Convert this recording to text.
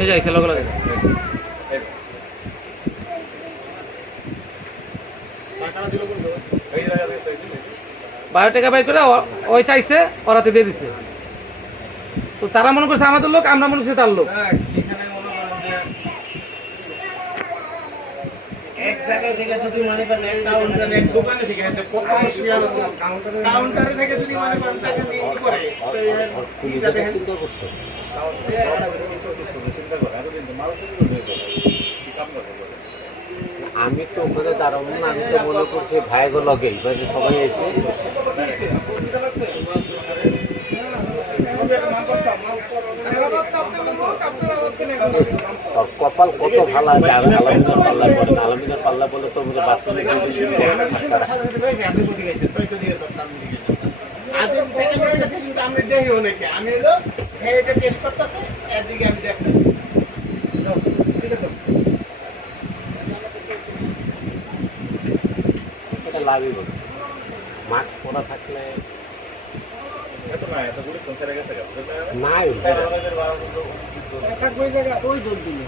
এই যাইছে লগে লগে বায়োটেকা বাই করে ওই চাইছে ওরাতে দিয়ে দিছে। তো তারা মনে করছে আমাদের লোক, আমরা মনে করছি তার লোক। এক জায়গায় থেকে যদি মনে করেন এক কাউন্টারে এক দোকানে থেকে প্রথম কাউন্টারে থেকে যদি মনে করেন টাকা দিয়ে কি করে চিন্তা করছে আমি তো ওখানে দাঁড়াবো না, আমি তো মনে করছি ভাইগো লগেই সবাই এসে কপাল কত ভালো আছে। আলমিনের পাল্লা বলে তো বাথরুমে আমি দেখি অনেকে আমি এলো এটা টেস্ট করতেছে এদিকে আমি দেখতেছি এটা লাগবে মাস্ক পরা থাকলে নাই ওই দৌড় দিলে